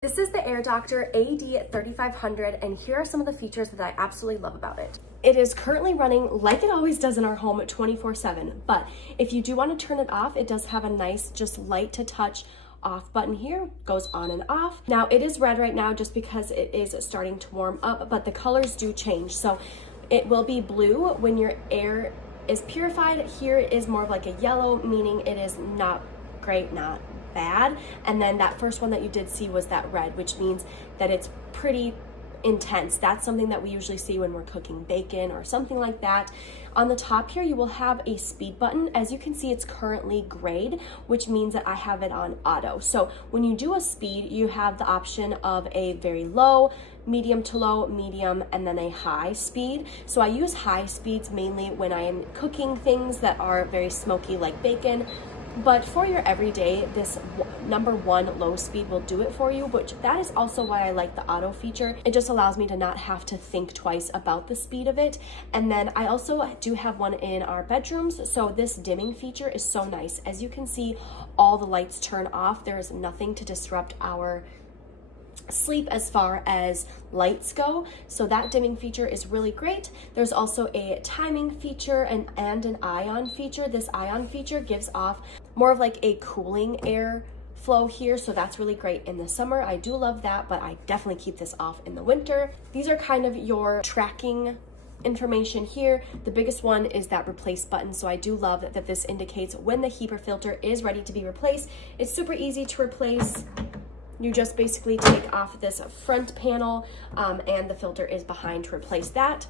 This is the AIRDOCTOR AD3500, and here are some of the features that I absolutely love about it. It is currently running like it always does in our home 24/7, but if you do want to turn it off, it does have a nice, just light to touch off button here, goes on and off. Now it is red right now just because it is starting to warm up, but the colors do change. So it will be blue when your air is purified. Here is more of like a yellow, meaning it is not great, not bad. And then that first one that you did see was that red, which means that it's pretty intense. That's something that we usually see when we're cooking bacon or something like that. On the top here, you will have a speed button. As you can see, it's currently grayed, which means that I have it on auto. So when you do a speed, you have the option of a very low, medium to low, medium, and then a high speed. So I use high speeds mainly when I am cooking things that are very smoky like bacon. But for your everyday, this number one low speed will do it for you, which that is also why I like the auto feature. It just allows me to not have to think twice about the speed of it. And then I also do have one in our bedrooms. So this dimming feature is so nice. As you can see, all the lights turn off. There is nothing to disrupt our sleep as far as lights go, so that dimming feature is really great. There's also a timing feature and an ion feature. This ion feature gives off more of like a cooling air flow here, so that's really great in the summer. I do love that, but I definitely keep this off in the winter. These are kind of your tracking information here. The biggest one is that replace button, so I do love that this indicates when the HEPA filter is ready to be replaced. It's super easy to replace. You just basically take off this front panel and the filter is behind to replace that.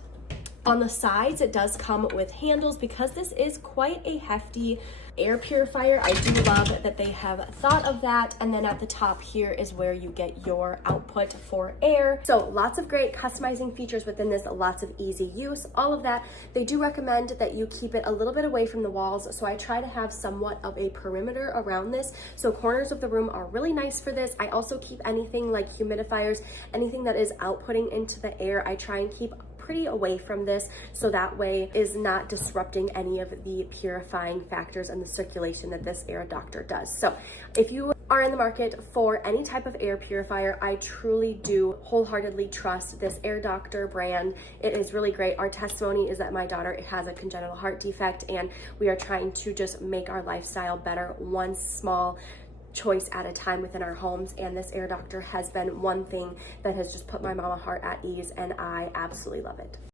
On the sides, it does come with handles because this is quite a hefty air purifier. I do love that they have thought of that. And then at the top here is where you get your output for air. So lots of great customizing features within this, lots of easy use, all of that. They do recommend that you keep it a little bit away from the walls. So I try to have somewhat of a perimeter around this. So corners of the room are really nice for this. I also keep anything like humidifiers, anything that is outputting into the air, I try and keep pretty away from this, so that way is not disrupting any of the purifying factors and the circulation that this AIRDOCTOR does. So if you are in the market for any type of air purifier, I truly do wholeheartedly trust this AIRDOCTOR brand. It is really great. Our testimony is that my daughter has a congenital heart defect, and we are trying to just make our lifestyle better, one small choice at a time within our homes, and this AIRDOCTOR has been one thing that has just put my mama heart at ease, and I absolutely love it.